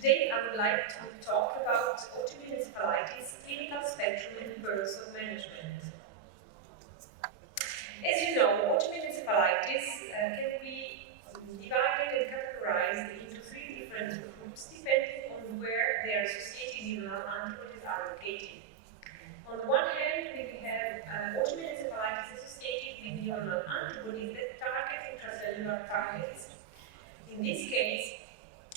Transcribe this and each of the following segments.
Today I would like to talk about autoimmune encephalitis, clinical spectrum and purpose of management. As you know, autoimmune encephalitis can be divided and categorized into three different groups depending on where their associated neuronal antibodies are located. On the one hand, we have autoimmune encephalitis associated with neuronal antibodies that target intracellular targets. In this case,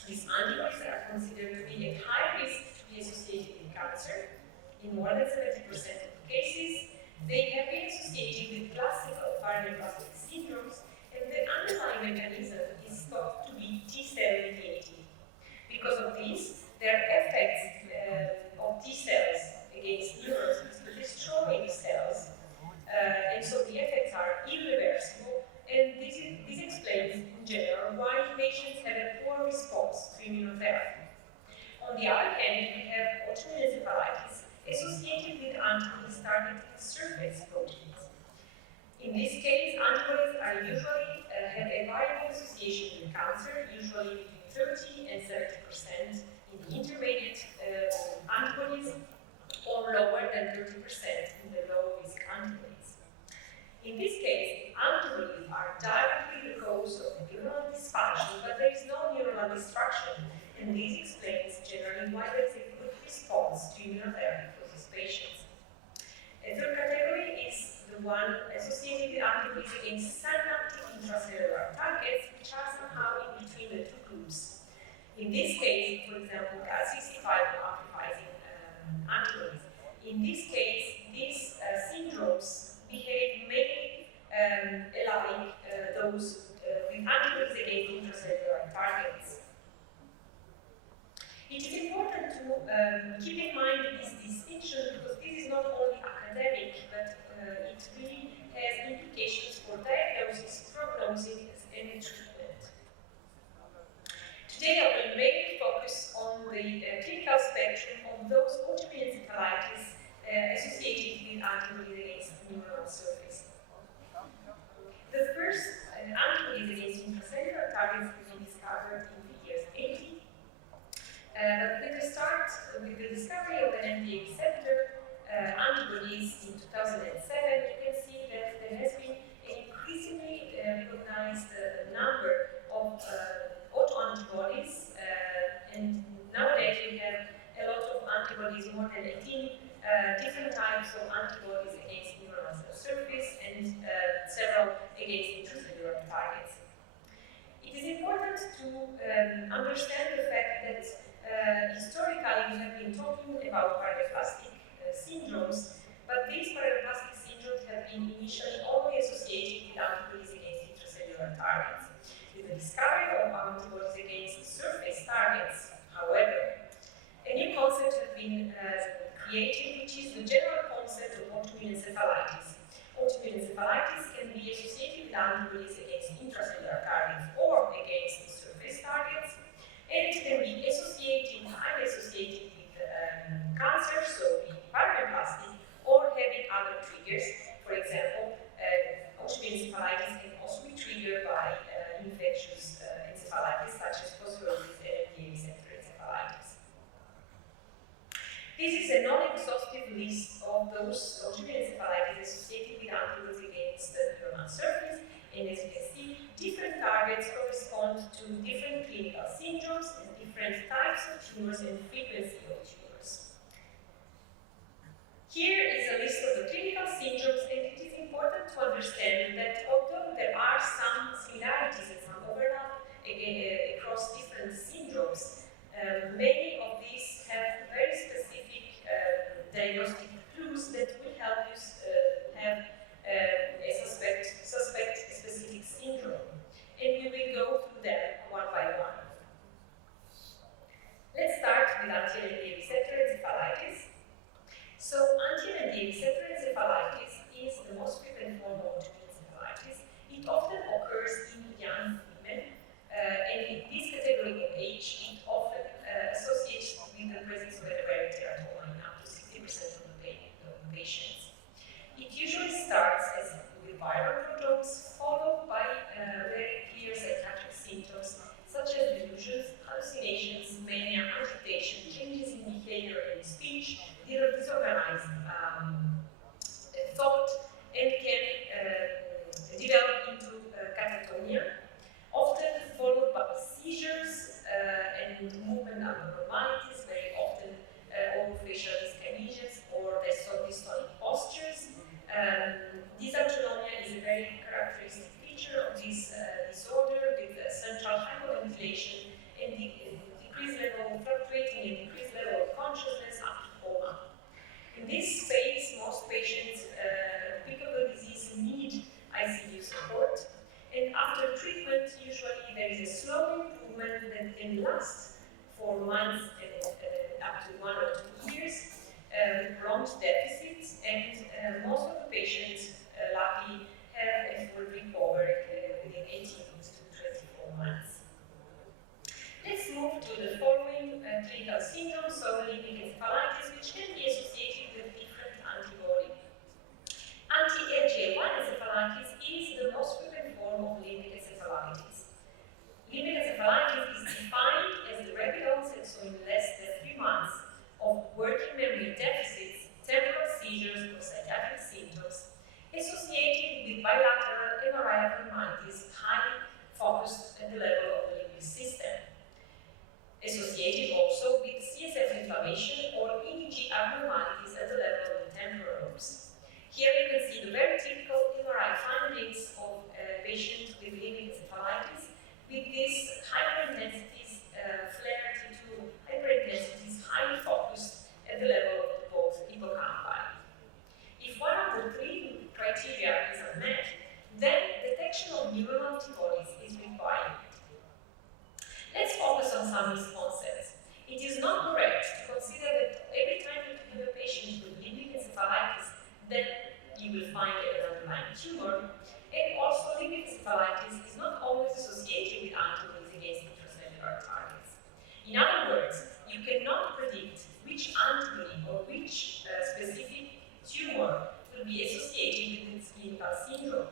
these antibodies are considered to be at high risk to be associated with cancer. In more than 70% of cases, they have been associated with classical paraneoplastic syndromes, and the underlying mechanism is thought to be T-cell mediated. Because of this, there are effects of T-cells against neurons to destroy the cells, and so the effects are irreversible, and this explains in general why patients have a poor response to immunotherapy. On the other hand, we have autoimmune encephalitis associated with antibodies targeting surface proteins. In this case, antibodies are usually have a variable association with cancer, usually between 30 and 70% in the intermediate antibodies, or lower than 30% in the low-risk antibodies. In this case, antibodies are directly the cause of neuronal dysfunction, but there is no neuronal destruction, and this explains generally why there is a good response to immunotherapy for these patients. A third category is the one associated with antibodies against synaptic intracellular targets, which are somehow in between the two groups. In this case, for example, Cal65 amplifying antibodies. In this case, these syndromes behave mainly like those with antibodies against intracellular targets. It is important to keep in mind this distinction because this is not only academic, but it really has implications for diagnosis, prognosis, and treatment. Today I will mainly focus on the clinical spectrum of those autoimmune encephalitis associated with antibodies against neuronal surface. The first antibodies against intracellular targets were discovered in the years 80. With the discovery of an NMDA receptor antibodies in 2007, you can see that there has been an increasingly recognized number of autoantibodies, and nowadays we have a lot of antibodies, more than 18 different types of antibodies against neuronal cell surface and several against intracellular targets. It is important to understand the fact that historically we have been talking about paraneoplastic syndromes, but these paraneoplastic syndromes have been initially only associated with antibodies against intracellular targets. With the discovery of antibodies against surface targets, however, a new concept has been created, which is the general concept of autoimmune encephalitis. Autoimmune encephalitis can be associated with antibodies against intracellular targets or against surface targets, and it can be associated, highly associated with cancer, so being paraneoplastic, or having other triggers. For example, autoimmune encephalitis can also be triggered by infectious encephalitis, such as phospholysis and NMDA receptor encephalitis. This is a non-exhaustive list of those autoimmune encephalitis associated with antibodies against the neuronal surface, and as you can see, different targets correspond to different clinical syndromes and different types of tumors and frequency of tumors. Here is a list of the clinical syndromes, and it is important to understand that although there are some similarities and some overlap across different syndromes, many of these have very specific diagnostic clues that will help you suspect a specific syndrome. And we will go through them one by one. Let's start with anti-NMDA receptor encephalitis. So anti-NMDA receptor encephalitis is the most frequent form of autoimmune encephalitis. this phase, most patients with the disease need ICU support. And after treatment, usually there is a slow improvement that can last for months and up to 1 or 2 years, prompt deficits, and most of the patients luckily have a full recovery within 18 to 24 months. Let's move to the following clinical syndromes, so limbic encephalitis, which can be associated with different antibodies. Anti-LGA1 encephalitis is the most frequent form of limbic encephalitis. Limbic encephalitis is defined as the rapid onset, so in less than 3 months, of working memory deficits, temporal seizures, or psychiatric symptoms associated with bilateral MRI abnormalities highly focused at the level of the limbic system. Associated also with CSF inflammation or EEG abnormalities at the level of the temporal lobes. Here you can see the very typical MRI findings of patients with limbic encephalitis with these hyperintensities flared to hyperintensities highly focused at the level of both hippocampi. If one of the 3 criteria is unmet, then detection of neural antibodies is required. Let's focus on some responses. It is not correct to consider that every time you have a patient with limbic encephalitis, then you will find an underlying tumor. And also, limbic encephalitis is not always associated with antibodies against intracellular targets. In other words, you cannot predict which antibody or which specific tumor will be associated with this clinical syndrome.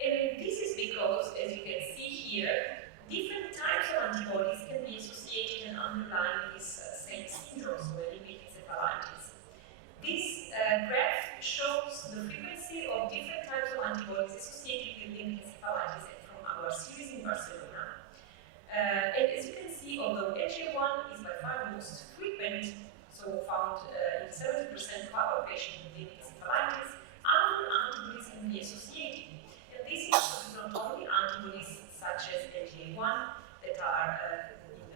And this is because, as you can see here, different types of antibodies can be associated and underlying this same syndrome, so limbic encephalitis. This graph shows the frequency of different types of antibodies associated with limbic encephalitis from our series in Barcelona. And as you can see, although LGA1 is by far the most frequent, so found in 70% of our patients with limbic encephalitis, other antibodies can be associated. And this includes not only antibodies such as LGA1 that are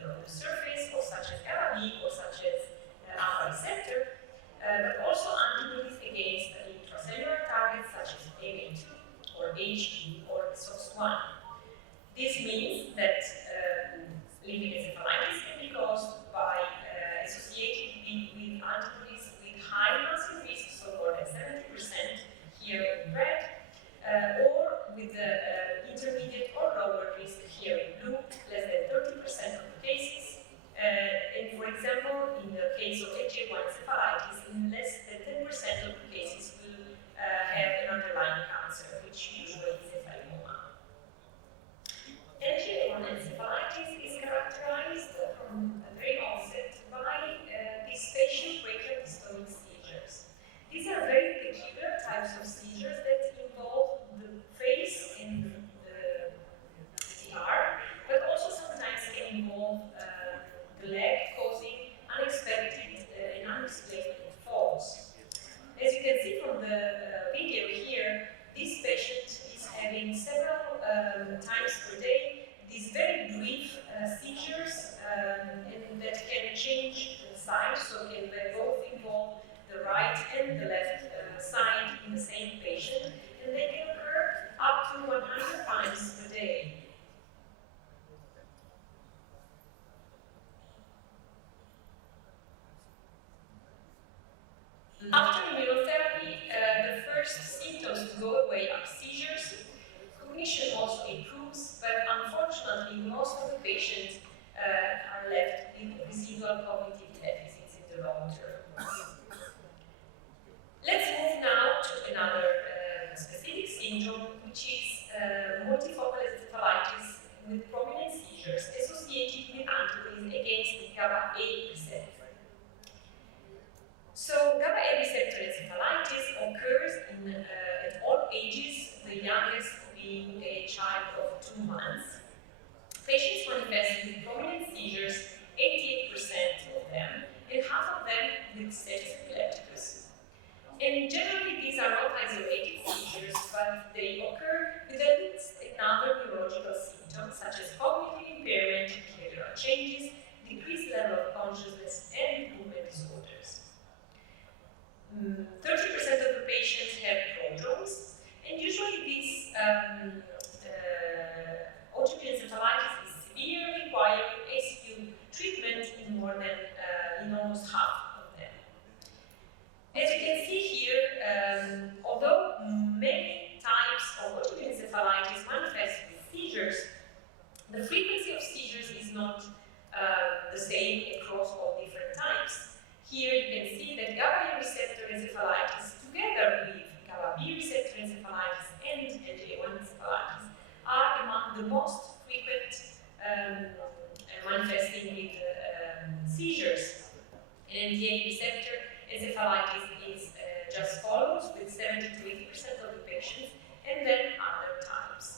on the surface, or such as GABA-B, or such as alpha receptor, but also antibodies against intracellular targets such as AMA2 or HB or SOX1. This means that limbic encephalitis can be caused by associated with antibodies with high massive risk, so more than 70% here in red, or with the intermediate or lower risk here in blue, less than 30% of the cases. And for example, in the case of LGA1 encephalitis, less than 10% of the cases will have an underlying cancer, which usually is encephaloma. LGA1 encephalitis is characterized from a very onset by these spatial brachial dystonia seizures. These are very peculiar types of seizures that involve the face and the arm, but also sometimes can involve the leg, causing unexpected and unexplained falls. As you can see from the video here, this patient is having several times per day these very brief seizures and that can change the side, so can both involve the right and the left side in the same patient, and they can occur up to 100 times per day. After immunotherapy, the first symptoms to go away are seizures. Cognition also improves, but unfortunately, most of the patients are left with residual cognitive deficits in the long term. Let's move now to another specific syndrome, which is multifocal encephalitis with prominent seizures associated with antibodies against the GABA-A receptor. So GABA-A receptor encephalitis occurs at all ages, the youngest being a child of 2 months. Patients manifest with prominent seizures, 88% of them, and half of them with status epilepticus. And generally, these are not isolated seizures, but they occur with at least another neurological symptom, such as cognitive impairment, behavioral changes, decreased level of consciousness, and movement disorders. 30% of the patients have prodromes, and usually this autoimmune encephalitis is severe, requiring ACU treatment in more than in almost half of them. As you can see here, although many types of autoimmune encephalitis manifest with seizures, the frequency of seizures is not the same across all different types. Here you can see that GABA A receptor encephalitis together with GABA B receptor encephalitis and NGA1 encephalitis are among the most frequent manifesting with seizures. And NGA receptor encephalitis is just follows with 70 to 80% of the patients, and then other types.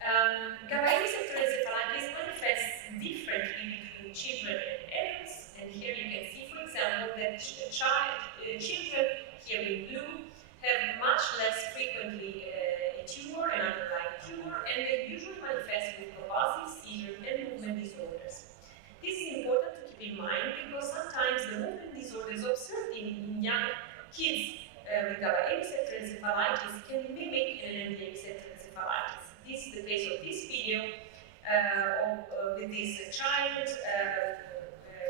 GABA receptor encephalitis manifests differently between children and adults, and here you can see, for example, that children, here in blue, have much less frequently a tumor, an underlying tumor, and they usually manifest with convulsive seizures and movement disorders. This is important to keep in mind because sometimes the movement disorders observed in young kids with GABA A receptor encephalitis can mimic an NMDA receptor encephalitis. This is the case of this video with this child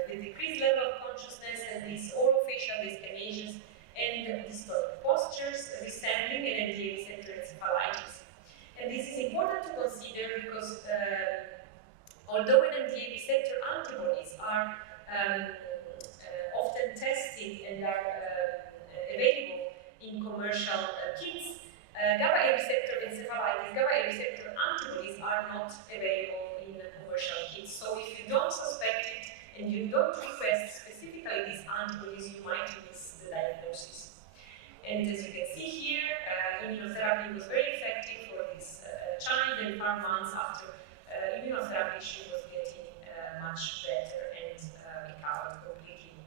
with decreased level of consciousness and these orofacial dyskinesias and distorted postures resembling an NMDA receptor encephalitis. And this is important to consider because although NMDA receptor antibodies are often tested and are available in commercial kits, GABA A receptor encephalitis, GABA A receptor antibodies are not available in commercial kits. So if you don't suspect it and you don't request specifically these antibodies, you might miss the diagnosis. And as you can see here, immunotherapy was very effective for this child, and 4 months after immunotherapy, she was getting much better and recovered completely.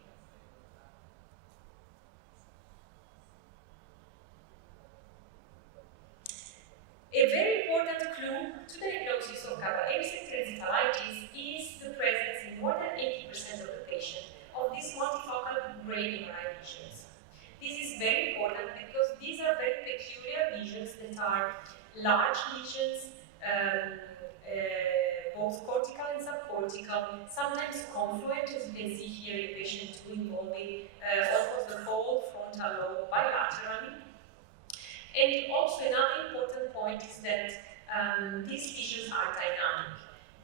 A very important clue to the diagnosis of GABA A receptor encephalitis is the presence in more than 80% of the patient of these multifocal gray MRI lesions. This is very important because these are very peculiar lesions that are large lesions, both cortical and subcortical, sometimes confluent, as you can see here in patient 2, involving almost the whole frontal lobe bilaterally. And also another important point is that these lesions are dynamic.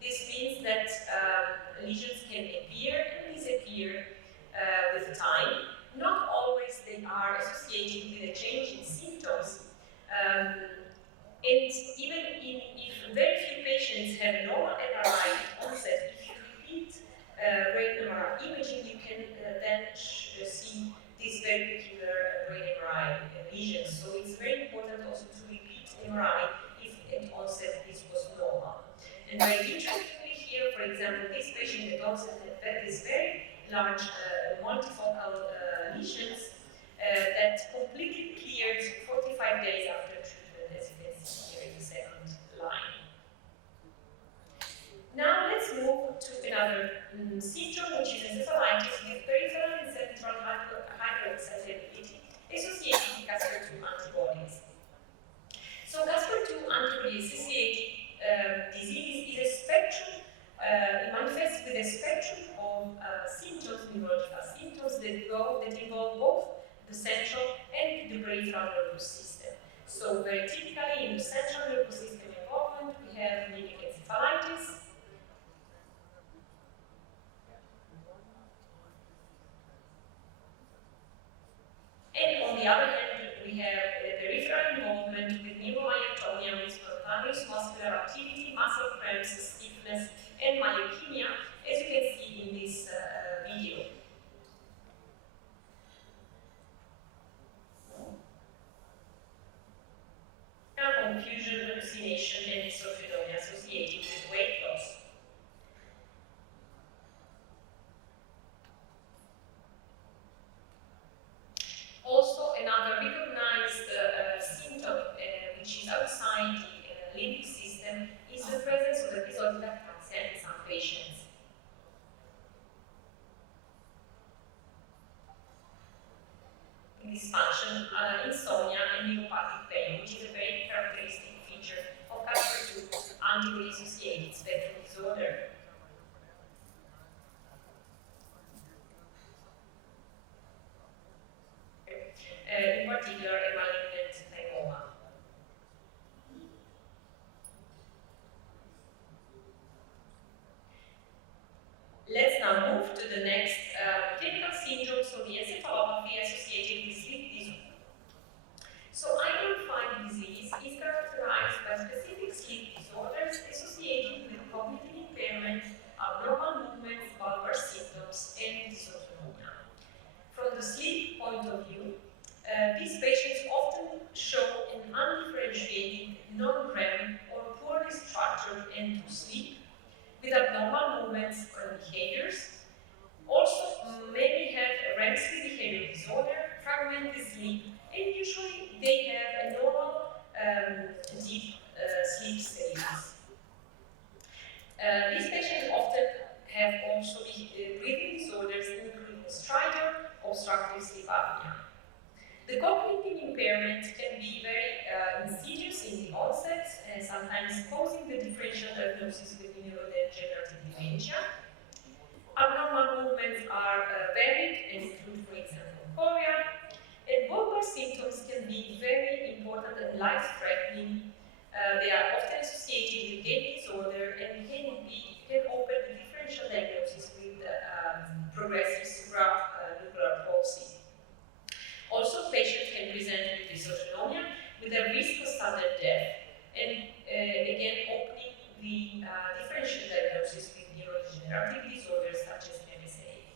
This means that lesions can appear and disappear with time. Not always they are associated with a change in symptoms. And even if very few patients have normal MRI onset, if you repeat brain MRI imaging, you can then see these very peculiar brain MRI lesions. So it's very important also to repeat MRI if at onset this was normal. And very interestingly here, for example, this patient at onset had these very large multifocal lesions that completely cleared 45 days after treatment, as you can see here in the second line. Now let's move to another symptom, which is encephalitis with peripheral and central hyperexcitability associated with caspr-2 antibodies. So caspr-2 antibody-associated disease is a spectrum, it manifests with a spectrum of symptoms, neurological symptoms that involve both the central and the peripheral nervous system. So very typically in the central nervous system involvement, we have mimic encephalitis. And on the other hand, we have a peripheral involvement with neuromyotonia, with spontaneous muscular activity, muscle cramps, stiffness, and myokemia, as you can see in this video. Confusion, hallucination, and dysautonomia associated with weight loss. Also, another recognized symptom, which is outside the limbic system, is the presence of episodic ataxia in some patients. dysfunction, insomnia, and neuropathic pain, which is a very characteristic feature of category 2 antibody-associated spectrum disorder. In particular, a malignant lymphoma. Let's now move to the next clinical syndrome, so the encephalopathy associated with sleep disorder. So iron-5 disease is characterized by specific sleep disorders associated with cognitive impairment, abnormal movements, bulbar symptoms, and dysautonomia. From the sleep point of view, these patients often show an undifferentiated, non-REM or poorly structured end to sleep, with abnormal movements and behaviors. Also, many have REM sleep behavior disorder, fragmented sleep, and usually they have a normal deep sleep stages. These patients often have also breathing disorders, including stridor, obstructive sleep apnea. The cognitive impairment can be very insidious in the onset, sometimes causing the differential diagnosis with neurodegenerative dementia. Abnormal movements are varied and include, for example, chorea, and bulbar symptoms can be very important and life-threatening. They are often associated with gait disorder and can open the differential diagnosis with progressive supranuclear palsy. Also, patients can present with dysautonomia with a risk of sudden death, and again opening the differential diagnosis with neurodegenerative disorders such as MSA.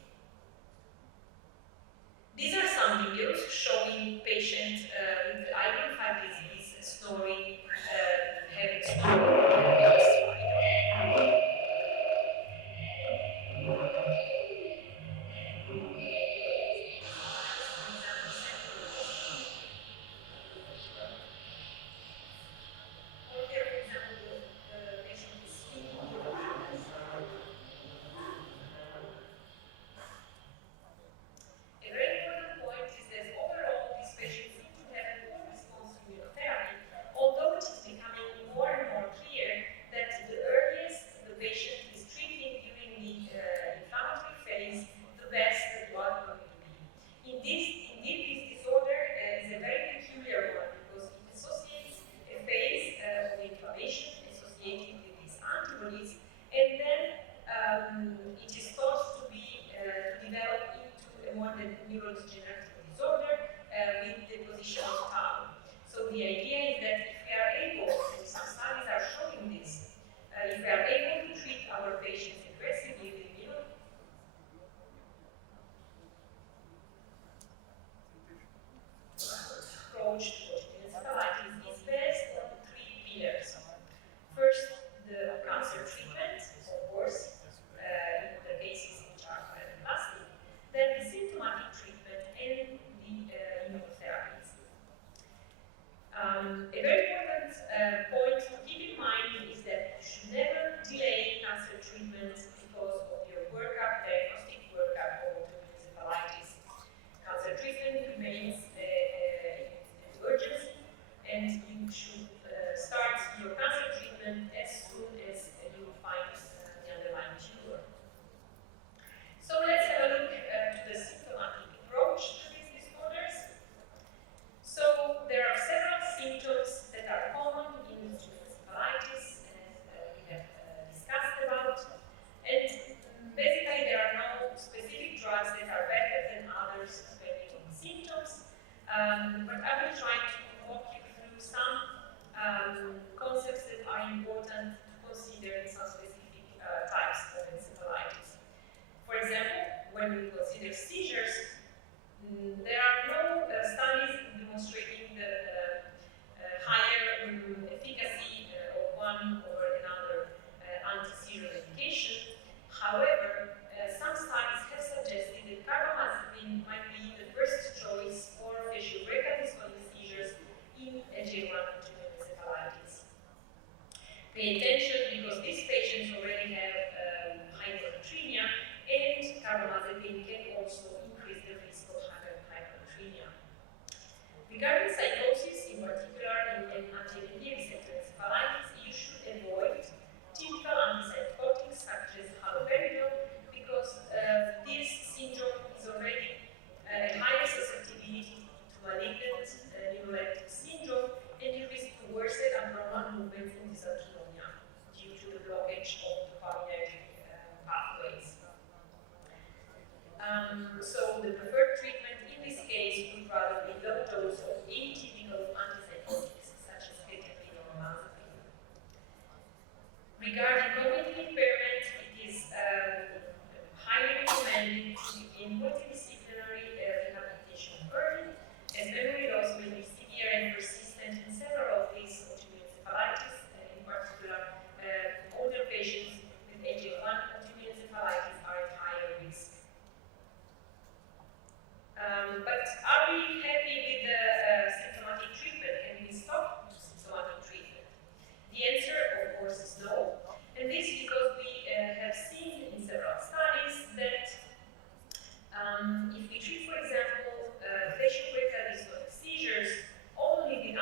These are some videos showing patients with iron-5 disease snoring, having snoring. Or here, for example, the patient is sleeping.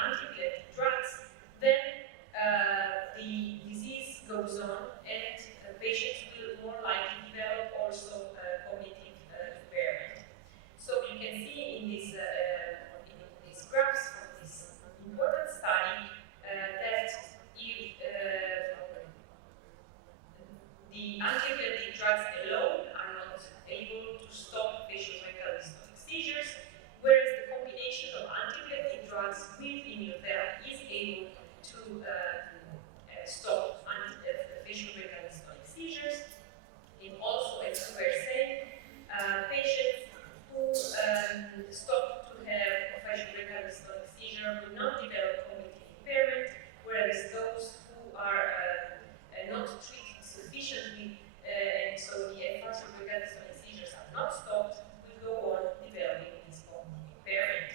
antiepileptic drugs, then the disease goes on and patients will more likely develop also cognitive impairment. So you can see in these graphs from this important study that if the antiepileptic drugs alone are not able to stop facial rectal dystonic seizures, whereas the combination of antiepileptic drugs with immunotherapy is able to stop facial rectal dystonic seizures. And also, as we were saying, patients who stop to have a facial rectal dystonic seizure will not develop cognitive impairment, whereas those who are not treated sufficiently, and so the facial rectal dystonic seizures are not stopped, will go on developing this cognitive impairment.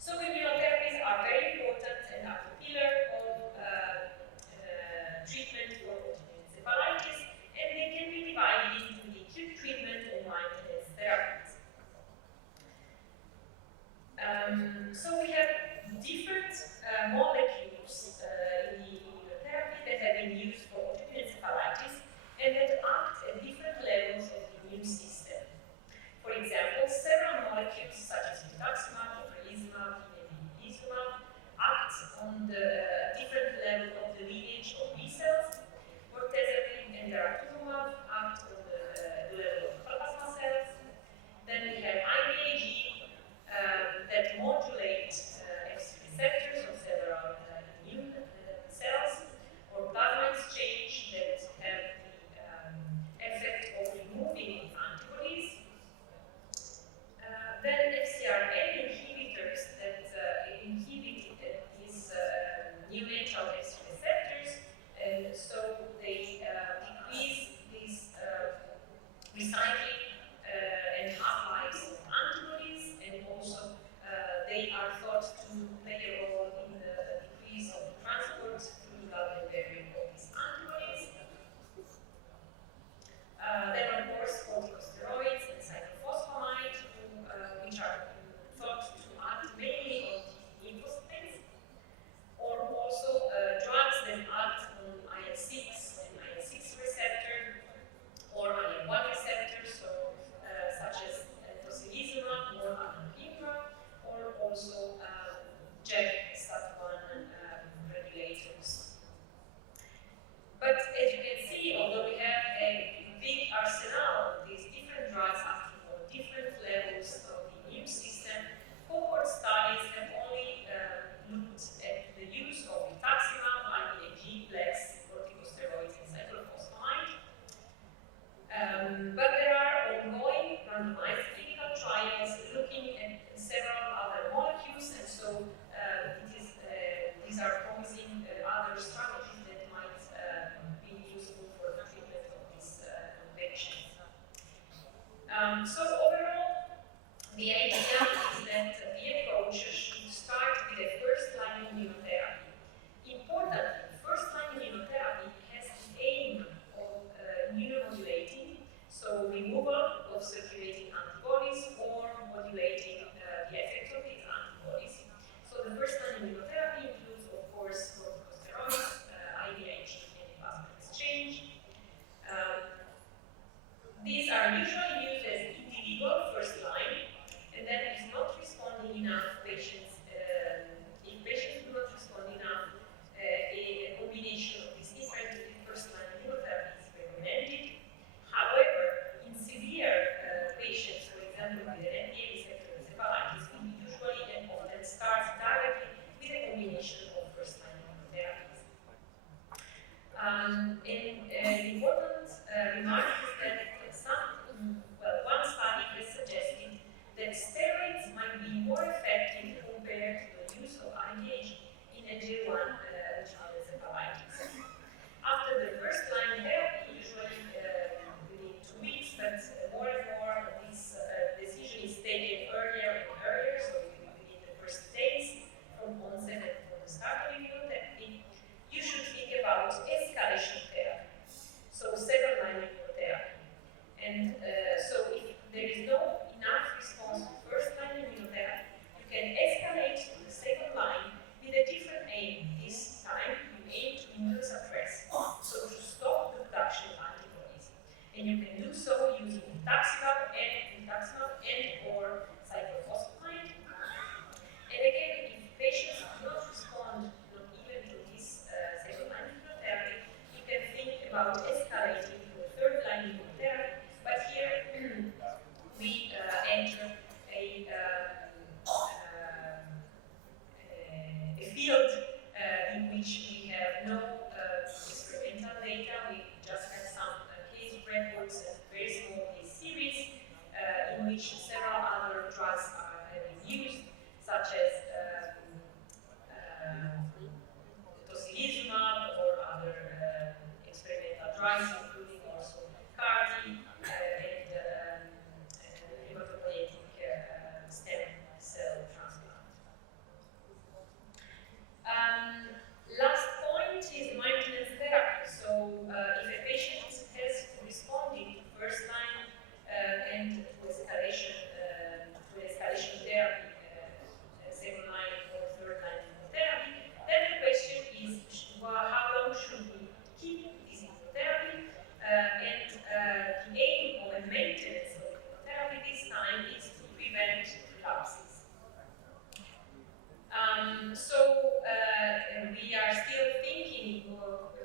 So immunotherapies are very important and are the pillar of treatment for autoimmune encephalitis, and they can be divided into the acute treatment and maintenance therapies. So we have different molecules in the immunotherapy that have been used for autoimmune encephalitis and that act at different levels of the immune system. For example, several molecules such as rituximab, ocrelizumab, inebilizumab act on the different level of the lineage of B cells. Bortezomib and daratumumab act on the level of plasma cells. Then we have IVIG that modulate Fc receptors on several immune cells, or plasma exchange that have the effect of removing antibodies. Then FcRn inhibitors that inhibit these neonatal Fc receptors, and so they decrease this recycling and half-lives of antibodies, and also they are thought to play a role in the decrease of the transport through the blood-brain barrier of these antibodies. Then, of course, corticosteroids and cyclophosphamide, which are thought to act mainly on lymphocytes, or also drugs that act on IL-6 and IL-6 receptor, or IL-1 receptor, so such as tocilizumab or anakinra, or also JAK STAT1 regulators. But as you can see, although we have a big arsenal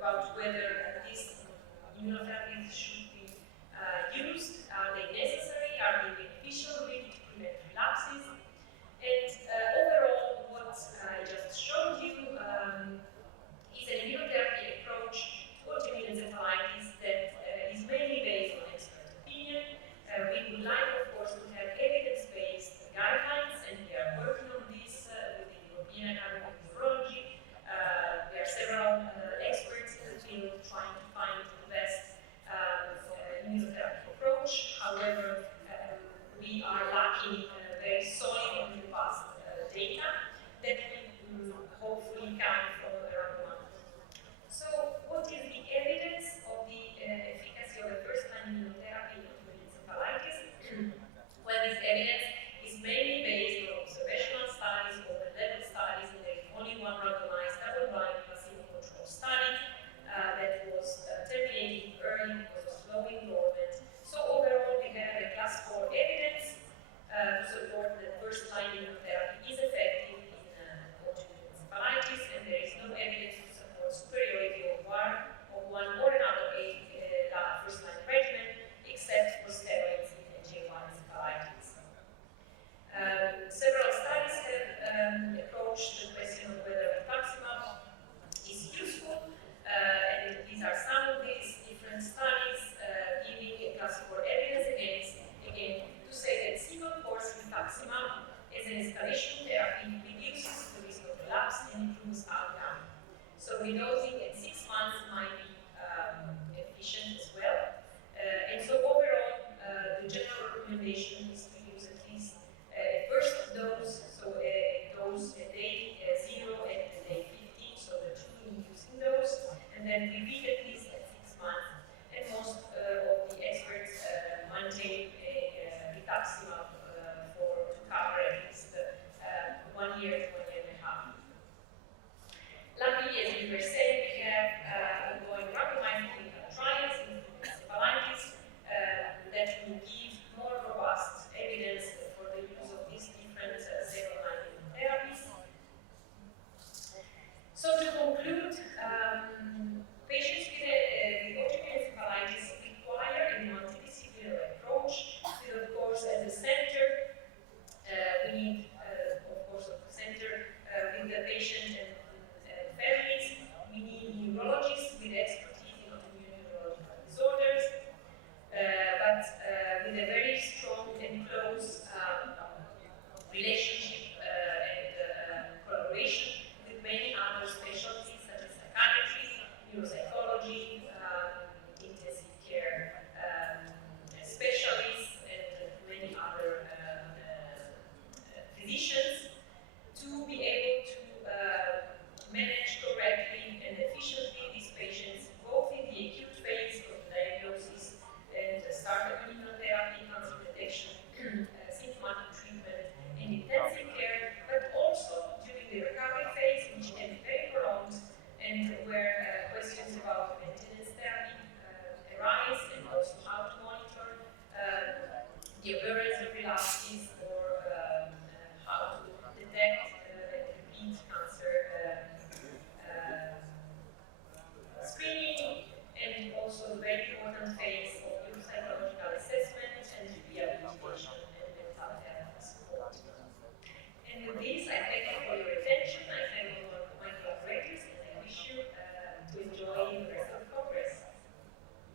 about whether these immunotherapies should be used. Are they necessary? Are they beneficial really to prevent relapses? And overall, what I just showed you is an immunotherapy approach to autoimmune encephalitis that is mainly based on expert opinion. We would like, of course, to have evidence-based guidelines, and we are working on this with the European Academy of Neurology. There are several experts in the field trying to find the best immunotherapy approach. However, we are lacking very solid and robust data that will hopefully come from around the world. So, what is the evidence of the efficacy of a first-line immunotherapy in autoimmune encephalitis? Well, this evidence is mainly based on observational studies, open-label studies, and there is only one randomized double-blind placebo-controlled study that was terminated early because of slow enrollment. So overall, we have a class 4 evidence to support that first-line immunotherapy is effective in autoimmune encephalitis, and there is no evidence to support superiority of one or another first-line regimen, except for steroids in NJ1 encephalitis. Several studies have approached the question of whether rituximab is useful, and these are some of these different studies giving a class 4 evidence again, to say that single-course rituximab as an escalation therapy reduces the risk of relapse and improves outcome. So redosing at 6 months might be efficient as well. And so overall, the general recommendation is to use at least a first dose, so a dose at day 0 and at day 15, so the 2 inducing dose, and then repeat at least at 6 months. And most of the experts maintain a rituximab to cover at least 1 year to 1 year and a half. Luckily, as we were saying, we have ongoing randomized clinical trials in encephalitis that will give more robust evidence for the use of these different second-line therapies. So to conclude, patients with autoimmune encephalitis require a multidisciplinary approach with, of course, at the center, we need, of course, at the center with the patient and families. We need neurologists with expertise in autoimmune neurological disorders, but with a very strong and close relationship and collaboration with many other specialties such as psychiatry, neuropsychology, intensive care specialists, and many other physicians to be able to manage correctly and efficiently these patients, both in the acute phase of diagnosis and the start of immunotherapy, cancer detection, symptomatic treatment, and intensive care, but also during the recovery phase, which can be very prolonged, and where questions about maintenance therapy arise, and also how to monitor the occurrence